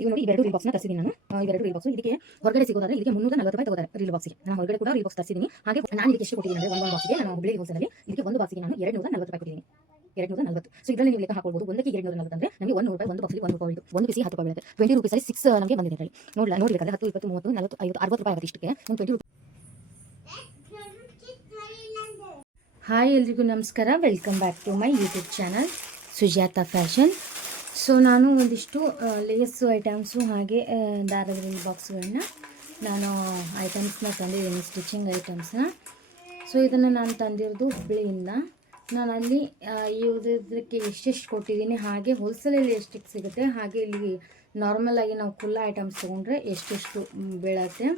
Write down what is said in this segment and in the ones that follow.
ಈಗ ನೋಡಿ ಇವೆರಡು ರೀಲ್ ಬಾಕ್ಸ್ನ ತರಿಸಿದ್ದೀನಿ ನಾನು. ಇವೆರಡು ರೀಲ್ ಬಾಕ್ಸ್ ಇದಕ್ಕೆ ಹೊರಗಡೆ ಸಿಗೋದಾದ್ರೆ ಇದಕ್ಕೆ 340 ರೂಪಾಯಿ ತಗೋತಾರೆ ರೀಲ್ ಬಾಕ್ಸ್ಗೆ. ನಾನು ಹೊರಗಡೆ ಕೂಡ ರೀಲ್ ಬಾಕ್ಸ್ ತರಿಸಿದ್ದೀನಿ. ಹಾಗೆ ನಾನು ಇದಕ್ಕೆ ಎಷ್ಟು ಕೊಟ್ಟಿದ್ದೀನಿ ಅಂದರೆ ಒಂದು ಬಾಕ್ಸ್ಗೆ ನಾನು ಹುಬ್ಳಿ ಹೋಲ್ಸೇಲಲ್ಲಿ ಇದಕ್ಕೆ ಒಂದು ಬಾಕ್ಸ್ಗೆ ನಾನು 240 ರೂಪಾಯಿ ಕೊಟ್ಟಿದ್ದೀನಿ. 240. ಸೊ ಇದರಲ್ಲಿ ನೀವು ಲೆಕ್ಕ ಹಾಕೊಳ್ಬಹುದು. ಒಂದಕ್ಕೆ 240 ಅಂದ್ರೆ ನಮಗೆ 100 ರೂಪಾಯಿ, ಒಂದು ಬಾಕ್ಸ್ಗೆ 100 ರೂಪಾಯಿ ಉಳಿತು. ಒಂದು ಬಿಸಿ 10 ರೂಪಾಯಿ ಬೀಳುತ್ತೆ. 20 ರೂಪೀಸ್ ಅಲ್ಲಿ 6 ನಮಗೆ ಬಂದಿದೆ ಇದರಲ್ಲಿ. ನೋಡ್ಬೇಕಾದ್ರೆ 10, 20, 30, 40, 50, 60 ರೂಪಾಯಿ ಆಗುತ್ತೆ. ಇಷ್ಟಕ್ಕೆ ನಾನು 20 ರೂಪಾಯಿ. ಹಾಯ್ ಎಲ್ರಿಗೂ ನಮಸ್ಕಾರ. Welcome back to my YouTube channel Sujatha fashion. So ನಾನು ಒಂದಿಷ್ಟು ಲೇಸು ಐಟಮ್ಸು ಹಾಗೆ ದಾರದ ರೀಲ್ ಬಾಕ್ಸ್ಗಳನ್ನ ನಾನು ಐಟಮ್ಸ್ನ ತಂದಿದ್ದೀನಿ, ಸ್ಟಿಚಿಂಗ್ ಐಟಮ್ಸ್ನ. ಸೊ ಇದನ್ನು ನಾನು ತಂದಿರೋದು ಹುಬ್ಬಳ್ಳಿಯಿಂದ. ನಾನು ಅಲ್ಲಿ ಇದಕ್ಕೆ ಎಷ್ಟೆಷ್ಟು ಕೊಟ್ಟಿದ್ದೀನಿ, ಹಾಗೆ ಹೋಲ್ಸೇಲಲ್ಲಿ ಎಷ್ಟಕ್ಕೆ ಸಿಗುತ್ತೆ, ಹಾಗೆ ಇಲ್ಲಿ ನಾರ್ಮಲಾಗಿ ನಾವು ಫುಲ್ ಐಟಮ್ಸ್ ತೊಗೊಂಡ್ರೆ ಎಷ್ಟೆಷ್ಟು ಬೀಳತ್ತೆ,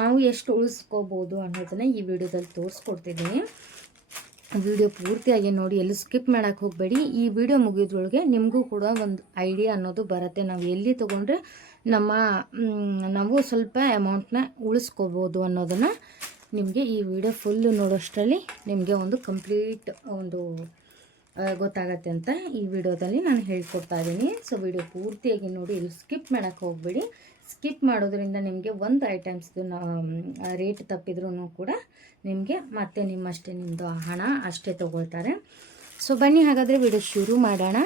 ನಾವು ಎಷ್ಟು ಉಳಿಸ್ಕೋಬೋದು ಅನ್ನೋದನ್ನು ಈ ವಿಡಿಯೋದಲ್ಲಿ ತೋರಿಸ್ಕೊಡ್ತಿದ್ದೀನಿ. ವಿಡಿಯೋ ಪೂರ್ತಿಯಾಗಿ ನೋಡಿ, ಎಲ್ಲೂ ಸ್ಕಿಪ್ ಮಾಡೋಕ್ಕೆ ಹೋಗಬೇಡಿ. ಈ ವಿಡಿಯೋ ಮುಗಿದ್ರೊಳಗೆ ನಿಮಗೂ ಕೂಡ ಒಂದು ಐಡಿಯಾ ಅನ್ನೋದು ಬರುತ್ತೆ, ನಾವು ಎಲ್ಲಿ ತೊಗೊಂಡ್ರೆ ನಾವು ಸ್ವಲ್ಪ ಅಮೌಂಟ್ನ ಉಳಿಸ್ಕೋಬೋದು ಅನ್ನೋದನ್ನು ನಿಮಗೆ ಈ ವಿಡಿಯೋ ಫುಲ್ಲು ನೋಡೋಷ್ಟರಲ್ಲಿ ನಿಮಗೆ ಒಂದು ಕಂಪ್ಲೀಟ್ ಒಂದು ಗೊತ್ತಾಗತ್ತೆ ಅಂತ ಈ ವಿಡಿಯೋದಲ್ಲಿ ನಾನು ಹೇಳ್ಕೊಡ್ತಾ ಇದ್ದೀನಿ. ಸೊ ವಿಡಿಯೋ ಪೂರ್ತಿಯಾಗಿ ನೋಡಿ, ಎಲ್ಲೂ ಸ್ಕಿಪ್ ಮಾಡೋಕ್ಕೆ ಹೋಗಬೇಡಿ. ಸ್ಕಿಪ್ ಮಾಡೋದ್ರಿಂದ ನಿಮಗೆ ಒಂದು ಐಟಮ್ಸ್ದು ರೇಟ್ ತಪ್ಪಿದ್ರೂ ಕೂಡ ನಿಮಗೆ ಮತ್ತೆ ನಿಮ್ಮದು ಹಣ ಅಷ್ಟೇ ತೊಗೊಳ್ತಾರೆ. ಸೊ ಬನ್ನಿ ಹಾಗಾದರೆ ವಿಡಿಯೋ ಶುರು ಮಾಡೋಣ.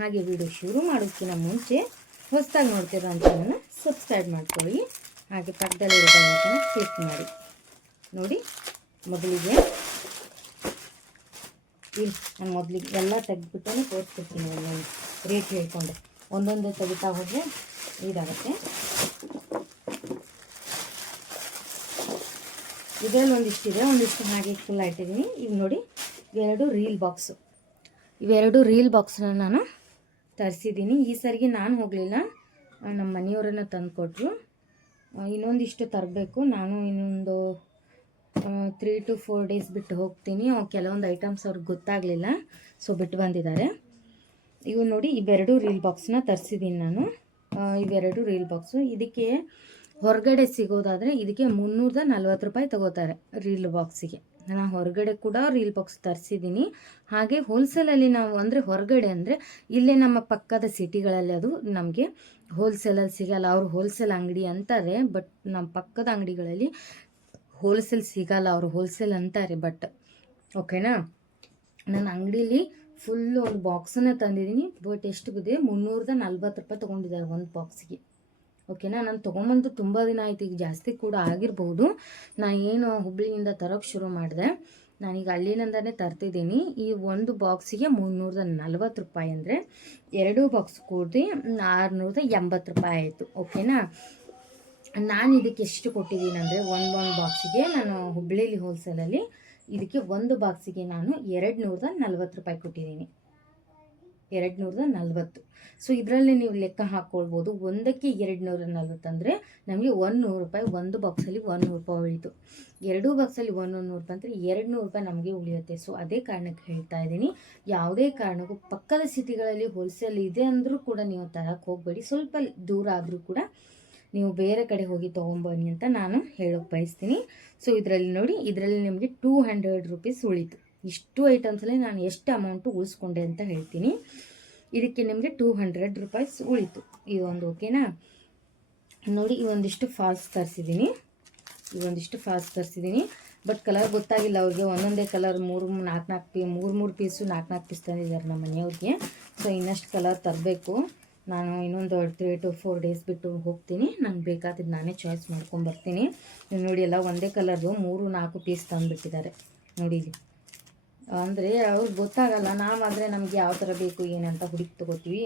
ಹಾಗೆ ವಿಡಿಯೋ ಶುರು ಮಾಡೋದಕ್ಕಿಂತ ಮುಂಚೆ ಹೊಸದಾಗಿ ನೋಡ್ತಿರೋ ಚಾನಲ್ನ ಸಬ್ಸ್ಕ್ರೈಬ್ ಮಾಡ್ಕೊಳ್ಳಿ, ಹಾಗೆ ಪಕ್ಕದಲ್ಲಿರೋ ಬೆಲ್ ಐಕಾನ್ ಕ್ಲಿಕ್ ಮಾಡಿ. ನೋಡಿ, ಮೊದಲಿಗೆ ನಾನು ಮೊದಲಿಗೆ ಎಲ್ಲ ತೆಗೆದ್ಬಿಟ್ಟು ತೋರಿಸ್ಕೊಡ್ತೀನಿ. ಒಂದೊಂದು ರೇಟ್ ಹೇಳ್ಕೊಂಡು ಒಂದೊಂದೇ ತೆಗಿತಾ ಹೋದರೆ ಇದಾಗುತ್ತೆ. ಇದರಲ್ಲಿ ಒಂದಿಷ್ಟಿದೆ, ಒಂದಿಷ್ಟು ಹಾಗೆ ಫುಲ್ ಇಟ್ಟಿದ್ದೀನಿ. ಈಗ ನೋಡಿ, ಇವೆರಡು ರೀಲ್ ಬಾಕ್ಸ್ನ ನಾನು ತರಿಸಿದ್ದೀನಿ. ಈ ಸರಿಗೆ ನಾನು ಹೋಗಲಿಲ್ಲ, ನಮ್ಮ ಮನೆಯವರನ್ನು ತಂದು ಕೊಟ್ಟರು. ಇನ್ನೊಂದಿಷ್ಟು ತರಬೇಕು. ನಾನು ಇನ್ನೊಂದು 3 to 4 ಡೇಸ್ ಬಿಟ್ಟು ಹೋಗ್ತೀನಿ. ಕೆಲವೊಂದು ಐಟಮ್ಸ್ ಅವ್ರಿಗೆ ಗೊತ್ತಾಗಲಿಲ್ಲ, ಸೊ ಬಿಟ್ಟು ಬಂದಿದ್ದಾರೆ. ಇವು ನೋಡಿ, ಇವೆರಡು ರೀಲ್ ಬಾಕ್ಸ್ನ ತರಿಸಿದ್ದೀನಿ ನಾನು. ಇವೆರಡು ರೀಲ್ ಬಾಕ್ಸು ಇದಕ್ಕೆ ಹೊರಗಡೆ ಸಿಗೋದಾದರೆ ಇದಕ್ಕೆ 340 ರೂಪಾಯಿ ತಗೋತಾರೆ ರೀಲ್ ಬಾಕ್ಸಿಗೆ. ನಾನು ಹೊರಗಡೆ ಕೂಡ ರೀಲ್ ಬಾಕ್ಸ್ ತರಿಸಿದ್ದೀನಿ. ಹಾಗೆ ಹೋಲ್ಸೇಲಲ್ಲಿ ನಾವು ಅಂದರೆ ಹೊರಗಡೆ ಅಂದರೆ ಇಲ್ಲೇ ನಮ್ಮ ಪಕ್ಕದ ಸಿಟಿಗಳಲ್ಲಿ ಅದು ನಮಗೆ ಹೋಲ್ಸೇಲಲ್ಲಿ ಸಿಗಲ್ಲ. ಅವರು ಹೋಲ್ಸೇಲ್ ಅಂಗಡಿ ಅಂತಾರೆ, ಬಟ್ ನಮ್ಮ ಪಕ್ಕದ ಅಂಗಡಿಗಳಲ್ಲಿ ಹೋಲ್ಸೇಲ್ ಸಿಗಲ್ಲ, ಅವರು ಹೋಲ್ಸೇಲ್ ಅಂತಾರೆ. ಬಟ್ ಓಕೆನಾ, ನನ್ನ ಅಂಗಡೀಲಿ ಫುಲ್ಲು ಒಂದು ಬಾಕ್ಸನ್ನು ತಂದಿದ್ದೀನಿ. ಬಟ್ ಎಷ್ಟು ಬಿದ್ದಿದೆ, 340 ರೂಪಾಯಿ ತೊಗೊಂಡಿದ್ದಾರೆ ಒಂದು ಬಾಕ್ಸಿಗೆ. ಓಕೆನಾ, ನಾನು ತೊಗೊಂಬಂದು ತುಂಬ ದಿನ ಆಯ್ತು, ಈಗ ಜಾಸ್ತಿ ಕೂಡ ಆಗಿರ್ಬೋದು. ನಾನು ಏನು ಹುಬ್ಳಿಯಿಂದ ತರೋಕ್ಕೆ ಶುರು ಮಾಡಿದೆ, ನಾನೀಗ ಅಲ್ಲಿನಿಂದನೇ ತರ್ತಿದ್ದೀನಿ. ಈ ಒಂದು ಬಾಕ್ಸಿಗೆ 340 ರೂಪಾಯಿ ಅಂದರೆ 2 ಬಾಕ್ಸ್ ಕೂಡಿ 680 ರೂಪಾಯಿ ಆಯಿತು. ಓಕೆನಾ, ನಾನು ಇದಕ್ಕೆ ಎಷ್ಟು ಕೊಟ್ಟಿದ್ದೀನಿ ಅಂದರೆ ಒಂದು ಬಾಕ್ಸಿಗೆ ನಾನು ಹುಬ್ಳಿಲಿ ಹೋಲ್ಸೇಲಲ್ಲಿ ಇದಕ್ಕೆ ಒಂದು ಬಾಕ್ಸಿಗೆ ನಾನು 240 ರೂಪಾಯಿ ಕೊಟ್ಟಿದ್ದೀನಿ. 240. ಸೊ ಇದರಲ್ಲಿ ನೀವು ಲೆಕ್ಕ ಹಾಕ್ಕೊಳ್ಬೋದು. ಒಂದಕ್ಕೆ 240 ಅಂದರೆ ನಮಗೆ 100 ರೂಪಾಯಿ, ಒಂದು ಬಾಕ್ಸಲ್ಲಿ 100 ರೂಪಾಯಿ ಉಳಿತು. 2 ಬಾಕ್ಸಲ್ಲಿ 100 ರೂಪಾಯಿ ಅಂದರೆ 200 ರೂಪಾಯಿ ನಮಗೆ ಉಳಿಯುತ್ತೆ. ಸೊ ಅದೇ ಕಾರಣಕ್ಕೆ ಹೇಳ್ತಾ ಇದ್ದೀನಿ, ಯಾವುದೇ ಕಾರಣಕ್ಕೂ ಪಕ್ಕದ ಸಿಟಿಗಳಲ್ಲಿ ಹೋಲ್ಸೇಲ್ ಇದೆ ಅಂದರೂ ಕೂಡ ನೀವು ತರಕ್ಕೆ ಹೋಗಬೇಡಿ. ಸ್ವಲ್ಪ ದೂರ ಆದರೂ ಕೂಡ ನೀವು ಬೇರೆ ಕಡೆ ಹೋಗಿ ತೊಗೊಂಬನ್ನಿ ಅಂತ ನಾನು ಹೇಳೋಕ್ಕೆ ಬಯಸ್ತೀನಿ. ಸೊ ಇದರಲ್ಲಿ ನೋಡಿ, ಇದರಲ್ಲಿ ನಿಮಗೆ 200 ರೂಪೀಸ್ ಉಳಿತು. ಇಷ್ಟು ಐಟಮ್ಸಲ್ಲಿ ನಾನು ಎಷ್ಟು ಅಮೌಂಟು ಉಳಿಸ್ಕೊಂಡೆ ಅಂತ ಹೇಳ್ತೀನಿ. ಇದಕ್ಕೆ ನಿಮಗೆ 200 ರೂಪೀಸ್ ಉಳಿತು ಇದೊಂದು. ಓಕೆನಾ, ನೋಡಿ, ಇವೊಂದಿಷ್ಟು ಫಾಲ್ಸ್ ತರಿಸಿದ್ದೀನಿ. ಬಟ್ ಕಲರ್ ಗೊತ್ತಾಗಿಲ್ಲ ಅವ್ರಿಗೆ. ಒಂದೊಂದೇ ಕಲರ್ 3 ಪೀಸು 4 ಪೀಸ್ ತಂದಿದ್ದಾರೆ ನಮ್ಮ ಮನೆಯವ್ರಿಗೆ. ಸೊ ಇನ್ನಷ್ಟು ಕಲರ್ ತರಬೇಕು. ನಾನು ಇನ್ನೊಂದು 3 to 4 ಡೇಸ್ ಬಿಟ್ಟು ಹೋಗ್ತೀನಿ. ನಾನು ಬೇಕಾದದ್ದು ನಾನೇ ಚಾಯ್ಸ್ ಮಾಡ್ಕೊಂಬರ್ತೀನಿ. ನೋಡಿ, ಎಲ್ಲ ಒಂದೇ ಕಲರ್ದು 3-4 ಪೀಸ್ ತಂದುಬಿಟ್ಟಿದ್ದಾರೆ ನೋಡಿ ಇಲ್ಲಿ. ಅಂದರೆ ಅವ್ರಿಗೆ ಗೊತ್ತಾಗಲ್ಲ, ನಾವಾದರೆ ನಮಗೆ ಯಾವ ಥರ ಬೇಕು ಏನಂತ ಹುಡುಕಿ ತೊಗೋತೀವಿ.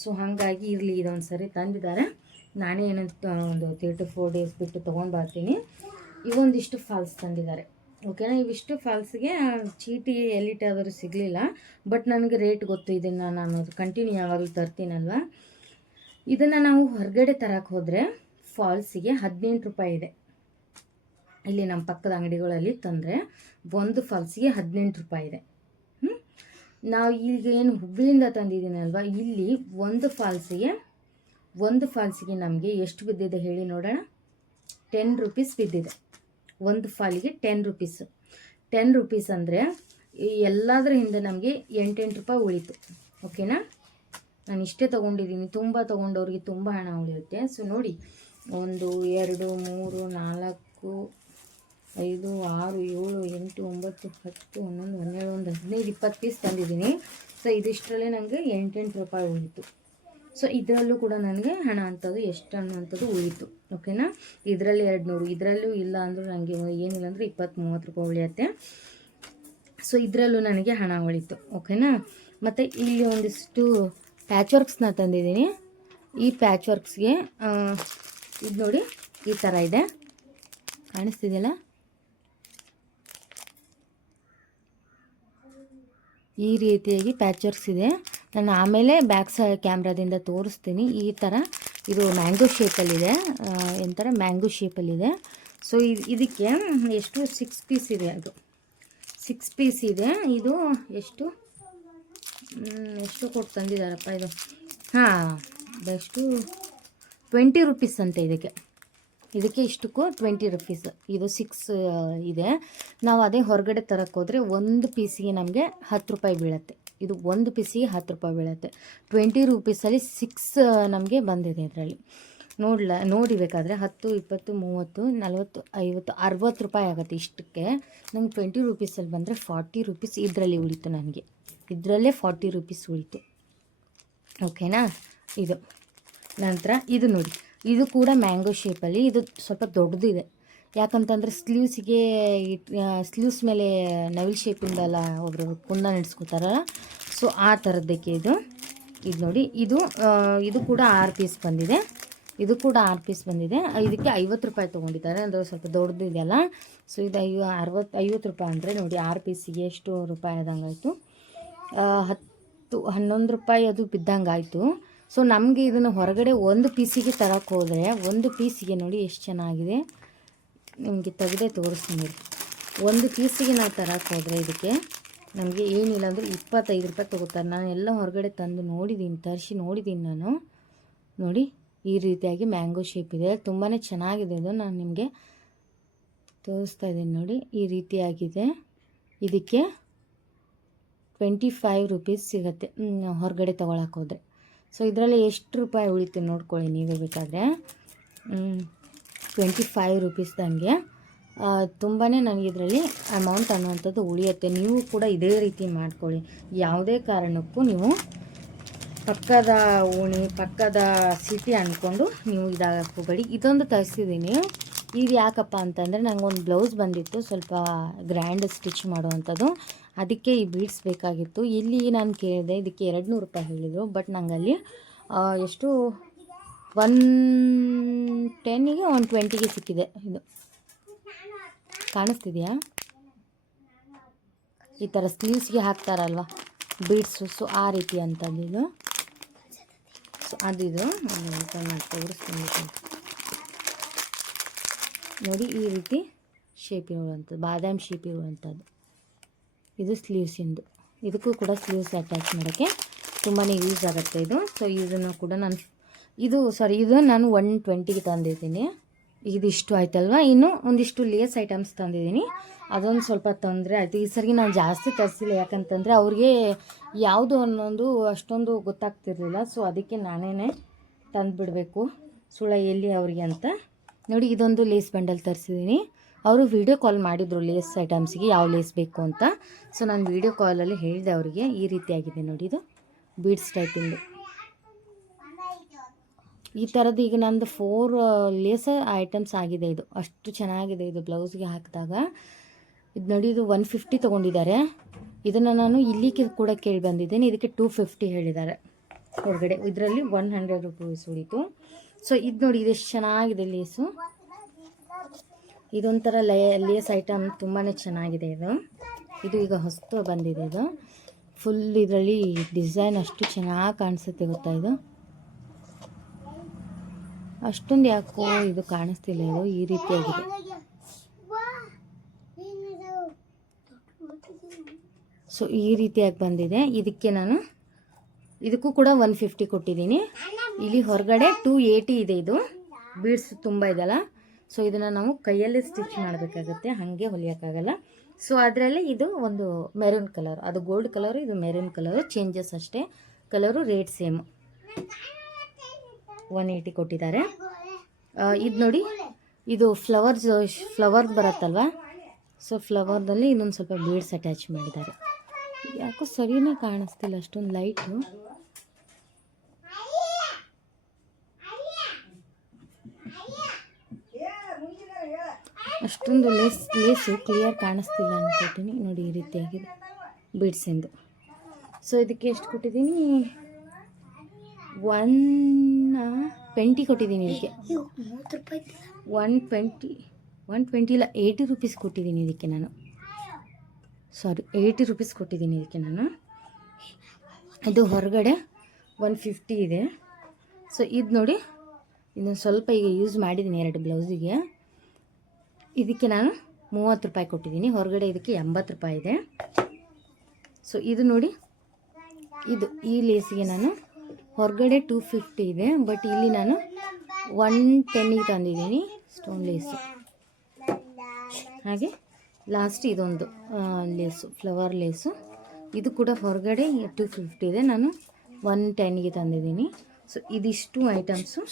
ಸೊ ಹಾಗಾಗಿ ಇರಲಿ, ಇದೊಂದು ಸರಿ ತಂದಿದ್ದಾರೆ. ನಾನೇ ಒಂದು 3 to 4 ಡೇಸ್ ಬಿಟ್ಟು ತೊಗೊಂಡು ಬರ್ತೀನಿ. ಇವೊಂದಿಷ್ಟು ಫಾಲ್ಸ್ ತಂದಿದ್ದಾರೆ. ಓಕೆನಾ, ಇವಿಷ್ಟು ಫಾಲ್ಸ್ಗೆ ಚೀಟಿ ಎಲ್ಲಿಟ್ಟಾದರೂ ಸಿಗಲಿಲ್ಲ. ಬಟ್ ನನಗೆ ರೇಟ್ ಗೊತ್ತು, ಇದನ್ನು ನಾನು ಕಂಟಿನ್ಯೂ ಯಾವಾಗಲೂ ತರ್ತೀನಲ್ವ. ಇದನ್ನು ನಾವು ಹೊರಗಡೆ ತರಕ್ಕೆ ಹೋದರೆ ಫಾಲ್ಸಿಗೆ 18 ರೂಪಾಯಿ ಇದೆ. ಇಲ್ಲಿ ನಮ್ಮ ಪಕ್ಕದ ಅಂಗಡಿಗಳಲ್ಲಿ ತಂದರೆ ಒಂದು ಫಾಲ್ಸಿಗೆ 18 ರೂಪಾಯಿ ಇದೆ. ನಾವು ಈಗ ಏನು ಹುಬ್ಳಿಯಿಂದ ತಂದಿದ್ದೀನಲ್ವ, ಇಲ್ಲಿ ಒಂದು ಫಾಲ್ಸಿಗೆ ನಮಗೆ ಎಷ್ಟು ಬಿದ್ದಿದೆ ಹೇಳಿ ನೋಡೋಣ. 10 ರೂಪೀಸ್ ಬಿದ್ದಿದೆ. ಒಂದು ಫಾಲಿಗೆ 10 ರೂಪೀಸು. 10 ರೂಪೀಸ್ ಅಂದರೆ ಎಲ್ಲದರ ಹಿಂದೆ ನಮಗೆ 8 ರೂಪಾಯಿ ಉಳಿತು. ಓಕೆನಾ, ನಾನು ಇಷ್ಟೇ ತೊಗೊಂಡಿದ್ದೀನಿ, ತುಂಬ ತೊಗೊಂಡವ್ರಿಗೆ ತುಂಬ ಹಣ ಉಳಿಯುತ್ತೆ. ಸೊ ನೋಡಿ, 1 2 3 4 5 6 7 8 9 10 11 12 ಒಂದು 15 20 ಪೀಸ್ ತಂದಿದ್ದೀನಿ. ಸೊ ಇದಿಷ್ಟರಲ್ಲೇ ನನಗೆ 8 ರೂಪಾಯಿ ಉಳಿತು. ಸೊ ಇದರಲ್ಲೂ ಕೂಡ ನನಗೆ ಹಣ ಅಂಥದ್ದು ಎಷ್ಟು ಅನ್ನೋಂಥದ್ದು ಉಳಿತು. ಓಕೆನಾ, ಇದರಲ್ಲಿ 200, ಇದರಲ್ಲೂ ಇಲ್ಲ ಅಂದರೂ ನನಗೆ ಏನಿಲ್ಲ ಅಂದರೆ 20-30 ರೂಪಾಯಿ ಉಳಿಯುತ್ತೆ. ಸೊ ಇದರಲ್ಲೂ ನನಗೆ ಹಣ ಉಳಿತು. ಓಕೆನಾ, ಮತ್ತು ಇಲ್ಲಿ ಒಂದಿಷ್ಟು ಪ್ಯಾಚ್ ವರ್ಕ್ಸ್ನ ತಂದಿದ್ದೀನಿ. ಈ ಪ್ಯಾಚ್ ವರ್ಕ್ಸ್ಗೆ ಇದು ನೋಡಿ ಈ ಥರ ಇದೆ, ಕಾಣಿಸ್ತಿದೆಯಲ್ಲ, ಈ ರೀತಿಯಾಗಿ ಪ್ಯಾಚ್ ವರ್ಕ್ಸ್ ಇದೆ. ನಾನು ಆಮೇಲೆ ಬ್ಯಾಕ್ ಕ್ಯಾಮ್ರಾದಿಂದ ತೋರಿಸ್ತೀನಿ. ಈ ಥರ ಇದು ಮ್ಯಾಂಗೋ ಶೇಪಲ್ಲಿದೆ, ಒಂಥರ ಮ್ಯಾಂಗೋ ಶೇಪಲ್ಲಿದೆ. ಸೊ ಇದಕ್ಕೆ ಎಷ್ಟು 6 ಪೀಸ್ ಇದೆ, ಅದು 6 ಪೀಸ್ ಇದೆ. ಇದು ಎಷ್ಟು ಕೊಟ್ಟು ತಂದಿದ್ದಾರಪ್ಪ ಇದು, ಹಾಂ ಎಷ್ಟು 20 ರುಪೀಸ್ ಅಂತ ಇದಕ್ಕೆ ಇಷ್ಟಕ್ಕೂ 20 ರುಪೀಸ್. ಇದು 6 ಇದೆ. ನಾವು ಅದೇ ಹೊರಗಡೆ ತರಕ್ಕೆ ಹೋದರೆ ಒಂದು ಪೀಸಿಗೆ ನಮಗೆ 10 ರೂಪಾಯಿ ಬೀಳುತ್ತೆ. ಇದು ಒಂದು ಪೀಸಿಗೆ 10 ರೂಪಾಯಿ ಬೀಳುತ್ತೆ. 20 ರುಪೀಸಲ್ಲಿ 6 ನಮಗೆ ಬಂದಿದೆ. ಇದರಲ್ಲಿ ನೋಡಿಬೇಕಾದ್ರೆ 10 20 30 40 50 60 ರೂಪಾಯಿ ಆಗುತ್ತೆ. ಇಷ್ಟಕ್ಕೆ ನಮ್ಗೆ 20 ರುಪೀಸಲ್ಲಿ ಬಂದರೆ 40 ರುಪೀಸ್ ಇದರಲ್ಲಿ ಉಳಿತು. ನನಗೆ ಇದರಲ್ಲೇ 40 ರುಪೀಸ್ ಉಳಿತು. ಓಕೆನಾ, ಇದು ನಂತರ ಇದು ನೋಡಿ, ಇದು ಕೂಡ ಮ್ಯಾಂಗೋ ಶೇಪಲ್ಲಿ, ಇದು ಸ್ವಲ್ಪ ದೊಡ್ಡದಿದೆ. ಯಾಕಂತಂದರೆ ಸ್ಲೀವ್ಸ್ ಮೇಲೆ ನವಿಲ್ ಶೇಪಿಂದೆಲ್ಲ ಒಬ್ಬರು ಕುಂದ ನಡೆಸ್ಕೊತಾರಲ್ಲ, ಸೊ ಆ ಥರದ್ದಕ್ಕೆ ಇದು ನೋಡಿ, ಇದು ಕೂಡ 6 ಪೀಸ್ ಬಂದಿದೆ. ಇದು ಕೂಡ 6 ಪೀಸ್ ಬಂದಿದೆ. ಇದಕ್ಕೆ 50 ರೂಪಾಯಿ ತೊಗೊಂಡಿದ್ದಾರೆ, ಅಂದರೆ ಸ್ವಲ್ಪ ದೊಡ್ಡದಿದೆಯಲ್ಲ. ಸೊ ಇದು 50 ರೂಪಾಯಿ ಅಂದರೆ ನೋಡಿ, 6 ಪೀಸಿಗೆ ಎಷ್ಟು ರೂಪಾಯಿ ಆದಂಗಾಯಿತು, 11 ರೂಪಾಯಿ ಅದು ಬಿದ್ದಂಗಾಯಿತು. ಸೊ ನಮಗೆ ಇದನ್ನು ಹೊರಗಡೆ ಒಂದು ಪೀಸಿಗೆ ತರಕ್ಕೆ ಹೋದರೆ, ಒಂದು ಪೀಸಿಗೆ ನೋಡಿ ಎಷ್ಟು ಚೆನ್ನಾಗಿದೆ, ನಿಮಗೆ ತೆಗೆದೇ ತೋರಿಸ್ತೀನಿ. ಒಂದು ಪೀಸಿಗೆ ನಾವು ತರಕ್ಕೆ ಹೋದರೆ ಇದಕ್ಕೆ ನಮಗೆ ಏನಿಲ್ಲ ಅಂದರೆ 25 ರೂಪಾಯಿ ತೊಗೋತಾರೆ. ನಾನು ಎಲ್ಲ ಹೊರಗಡೆ ತಂದು ತರಿಸಿ ನೋಡಿದ್ದೀನಿ ನಾನು. ನೋಡಿ, ಈ ರೀತಿಯಾಗಿ ಮ್ಯಾಂಗೋ ಶೇಪ್ ಇದೆ, ತುಂಬಾ ಚೆನ್ನಾಗಿದೆ. ಇದು ನಾನು ನಿಮಗೆ ತೋರಿಸ್ತಾ ಇದ್ದೀನಿ ನೋಡಿ, ಈ ರೀತಿಯಾಗಿದೆ. ಇದಕ್ಕೆ 25 ರುಪೀಸ್ ಸಿಗುತ್ತೆ ಹೊರಗಡೆ ತೊಗೊಳಕ್ಕೆ ಹೋದರೆ. ಸೊ ಇದರಲ್ಲಿ ಎಷ್ಟು ರೂಪಾಯಿ ಉಳಿತು ನೋಡ್ಕೊಳ್ಳಿ ನೀವೇ ಬೇಕಾದರೆ. 25 ರುಪೀಸ್ದಂಗೆ ತುಂಬಾ ನನಗೆ ಇದರಲ್ಲಿ ಅಮೌಂಟ್ ಅನ್ನುವಂಥದ್ದು ಉಳಿಯುತ್ತೆ. ನೀವು ಕೂಡ ಇದೇ ರೀತಿ ಮಾಡ್ಕೊಳ್ಳಿ. ಯಾವುದೇ ಕಾರಣಕ್ಕೂ ನೀವು ಪಕ್ಕದ ಓಣಿ ಪಕ್ಕದ ಸಿಟಿ ಅಂದ್ಕೊಂಡು ನೀವು ಇದಾಗಕ್ಕೆ ಹೋಗಬೇಡಿ. ಇದೊಂದು ತರಿಸಿದ್ದೀನಿ. ಇದು ಯಾಕಪ್ಪ ಅಂತಂದರೆ ನನಗೊಂದು ಬ್ಲೌಸ್ ಬಂದಿತ್ತು, ಸ್ವಲ್ಪ ಗ್ರ್ಯಾಂಡ್ ಸ್ಟಿಚ್ ಮಾಡುವಂಥದ್ದು. ಅದಕ್ಕೆ ಈ ಬೀಡ್ಸ್ ಬೇಕಾಗಿತ್ತು. ಇಲ್ಲಿ ನಾನು ಕೇಳಿದೆ, ಇದಕ್ಕೆ 200 ರೂಪಾಯಿ ಹೇಳಿದರು. ಬಟ್ ನಂಗಲ್ಲಿ ಎಷ್ಟು 110ಗೆ 120ಗೆ ಸಿಕ್ಕಿದೆ. ಇದು ಕಾಣಿಸ್ತಿದೆಯಾ, ಈ ಥರ ಸ್ಲೀವ್ಸ್ಗೆ ಹಾಕ್ತಾರಲ್ವ ಬೀಡ್ಸು, ಸೊ ಆ ರೀತಿ ಅಂಥದ್ದು ಇದು. ಸೊ ಅದಿದು ಮಾಡಿ ತೋರಿಸ್ತೀನಿ ನೋಡಿ, ಈ ರೀತಿ ಶೇಪ್ ಇರುವಂಥದ್ದು, ಬಾದಾಮಿ ಶೇಪ್ ಇರುವಂಥದ್ದು. ಇದು ಸ್ಲೀವ್ಸಿಂದು, ಇದಕ್ಕೂ ಕೂಡ ಸ್ಲೀವ್ಸ್ ಅಟ್ಯಾಚ್ ಮಾಡೋಕ್ಕೆ ತುಂಬಾ ಯೂಸ್ ಆಗುತ್ತೆ ಇದು. ಸೊ ಇದನ್ನು ಕೂಡ ಇದು ನಾನು 120ಗೆ ತಂದಿದ್ದೀನಿ. ಇದಿಷ್ಟು ಆಯ್ತಲ್ವ. ಇನ್ನು ಒಂದಿಷ್ಟು ಲೇಸ್ ಐಟಮ್ಸ್ ತಂದಿದ್ದೀನಿ, ಅದೊಂದು ಸ್ವಲ್ಪ ತೊಂದರೆ ಆಯಿತು. ಈ ಸರಿ ನಾನು ಜಾಸ್ತಿ ತರಿಸಿಲ್ಲ, ಯಾಕಂತಂದರೆ ಅವ್ರಿಗೆ ಯಾವುದು ಅನ್ನೋದು ಅಷ್ಟೊಂದು ಗೊತ್ತಾಗ್ತಿರಲಿಲ್ಲ. ಸೊ ಅದಕ್ಕೆ ನಾನೇ ತಂದುಬಿಡಬೇಕು ಸುಳ ಎಲ್ಲಿ ಅವ್ರಿಗೆ ಅಂತ. ನೋಡಿ, ಇದೊಂದು ಲೇಸ್ ಬಂಡಲ್ ತರಿಸಿದ್ದೀನಿ. ಅವರು ವಿಡಿಯೋ ಕಾಲ್ ಮಾಡಿದರು ಲೇಸ್ ಐಟಮ್ಸಿಗೆ ಯಾವ ಲೇಸ್ ಬೇಕು ಅಂತ. ಸೊ ನಾನು ವಿಡಿಯೋ ಕಾಲಲ್ಲಿ ಹೇಳಿದೆ ಅವರಿಗೆ. ಈ ರೀತಿಯಾಗಿದೆ ನೋಡಿ, ಇದು ಬೀಡ್ಸ್ ಟೈಪಿಂದು ಈ ಥರದ್ದು. ಈಗ ನಂದು 4 ಲೇಸ್ ಐಟಮ್ಸ್ ಆಗಿದೆ. ಇದು ಅಷ್ಟು ಚೆನ್ನಾಗಿದೆ. ಇದು ಬ್ಲೌಸ್ಗೆ ಹಾಕಿದಾಗ ಇದು ನೋಡಿ, ಇದು 150 ತೊಗೊಂಡಿದ್ದಾರೆ. ಇದನ್ನು ನಾನು ಇಲ್ಲಿಗೆ ಕೂಡ ಕೇಳಿ ಬಂದಿದ್ದೇನೆ. ಇದಕ್ಕೆ 250 ಹೇಳಿದ್ದಾರೆ ಹೊರಗಡೆ. ಇದರಲ್ಲಿ 100 ರುಪೀಸ್ ಉಳಿತು. ಸೊ ಇದು ನೋಡಿ, ಇದೆಷ್ಟು ಚೆನ್ನಾಗಿದೆ ಲೇಸು. ಇದೊಂಥರ ಲೇಸ್ ಐಟಮ್ ತುಂಬಾ ಚೆನ್ನಾಗಿದೆ. ಇದು ಈಗ ಹೊಸ್ತು ಬಂದಿದೆ. ಇದು ಫುಲ್ ಇದರಲ್ಲಿ ಡಿಸೈನ್ ಅಷ್ಟು ಚೆನ್ನಾಗಿ ಕಾಣಿಸುತ್ತೆ ಗೊತ್ತಾ. ಇದು ಅಷ್ಟೊಂದು ಯಾಕೋ ಇದು ಕಾಣಿಸ್ತಿಲ್ಲ. ಇದು ಈ ರೀತಿಯಾಗಿದೆ. ಸೊ ಈ ರೀತಿಯಾಗಿ ಬಂದಿದೆ. ಇದಕ್ಕೂ ಕೂಡ 150 ಕೊಟ್ಟಿದ್ದೀನಿ. ಇಲ್ಲಿ ಹೊರಗಡೆ 280 ಇದೆ. ಇದು ಬೀಡ್ಸ್ ತುಂಬ ಇದೆಲ್ಲ. ಸೊ ಇದನ್ನು ನಾವು ಕೈಯಲ್ಲೇ ಸ್ಟಿಚ್ ಮಾಡಬೇಕಾಗತ್ತೆ, ಹಾಗೆ ಹೊಲಿಯೋಕ್ಕಾಗಲ್ಲ. ಸೊ ಅದರಲ್ಲಿ ಇದು ಒಂದು ಮೆರೂನ್ ಕಲರ್, ಅದು ಗೋಲ್ಡ್ ಕಲರು, ಇದು ಮೆರೂನ್ ಕಲರು, ಚೇಂಜಸ್ ಅಷ್ಟೇ. Colour rate same. 180 ಕೊಟ್ಟಿದ್ದಾರೆ. ಇದು ನೋಡಿ, ಇದು ಫ್ಲವರ್ ಬರುತ್ತಲ್ವ, ಸೊ ಫ್ಲವರ್ದಲ್ಲಿ ಇನ್ನೊಂದು ಸ್ವಲ್ಪ ಬೀಡ್ಸ್ ಅಟ್ಯಾಚ್ ಮಾಡಿದ್ದಾರೆ. ಯಾಕೋ ಸರಿನೇ ಕಾಣಿಸ್ತಿಲ್ಲ ಅಷ್ಟೊಂದು ಲೈಟು. ಅಷ್ಟೊಂದು ಲೇಸು ಕ್ಲಿಯರ್ ಕಾಣಿಸ್ತಿಲ್ಲ ಅನ್ಕೋತೀನಿ. ನೋಡಿ ಈ ರೀತಿಯಾಗಿದೆ ಬೀಡ್ಸಿಂದು. ಸೊ ಇದಕ್ಕೆ ಎಷ್ಟು ಕೊಟ್ಟಿದ್ದೀನಿ, 120 ಕೊಟ್ಟಿದ್ದೀನಿ. ಇದಕ್ಕೆ 120 ಇಲ್ಲ, 80 ರುಪೀಸ್ ಕೊಟ್ಟಿದ್ದೀನಿ ಇದಕ್ಕೆ ನಾನು. ಸಾರಿ, 80 ರುಪೀಸ್ ಕೊಟ್ಟಿದ್ದೀನಿ ಇದಕ್ಕೆ ನಾನು. ಇದು ಹೊರಗಡೆ 150 ಇದೆ. ಸೊ ಇದು ನೋಡಿ, ಇದನ್ನು ಸ್ವಲ್ಪ ಈಗ ಯೂಸ್ ಮಾಡಿದ್ದೀನಿ 2 ಬ್ಲೌಸಿಗೆ. ಇದಕ್ಕೆ ನಾನು 30 ರೂಪಾಯಿ ಕೊಟ್ಟಿದ್ದೀನಿ. ಹೊರಗಡೆ ಇದಕ್ಕೆ 80 ರೂಪಾಯಿ ಇದೆ. ಸೊ ಇದು ನೋಡಿ, ಈ ಲೇಸಿಗೆ ನಾನು ಹೊರಗಡೆ 250 ಇದೆ, ಬಟ್ ಇಲ್ಲಿ ನಾನು 110ಗೆ ತಂದಿದ್ದೀನಿ ಸ್ಟೋನ್ ಲೇಸು. ಹಾಗೆ ಲಾಸ್ಟ್ ಇದೊಂದು ಲೇಸು, ಫ್ಲವರ್ ಲೇಸು. ಇದು ಕೂಡ ಹೊರಗಡೆ 250 ಇದೆ, ನಾನು 110ಗೆ ತಂದಿದ್ದೀನಿ. ಸೊ ಇದಿಷ್ಟು ಐಟಮ್ಸು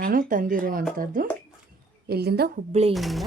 ನಾನು ತಂದಿರುವಂಥದ್ದು ಎಲ್ಲಿಂದ, ಹುಬ್ಬಳ್ಳಿಯಿಂದ.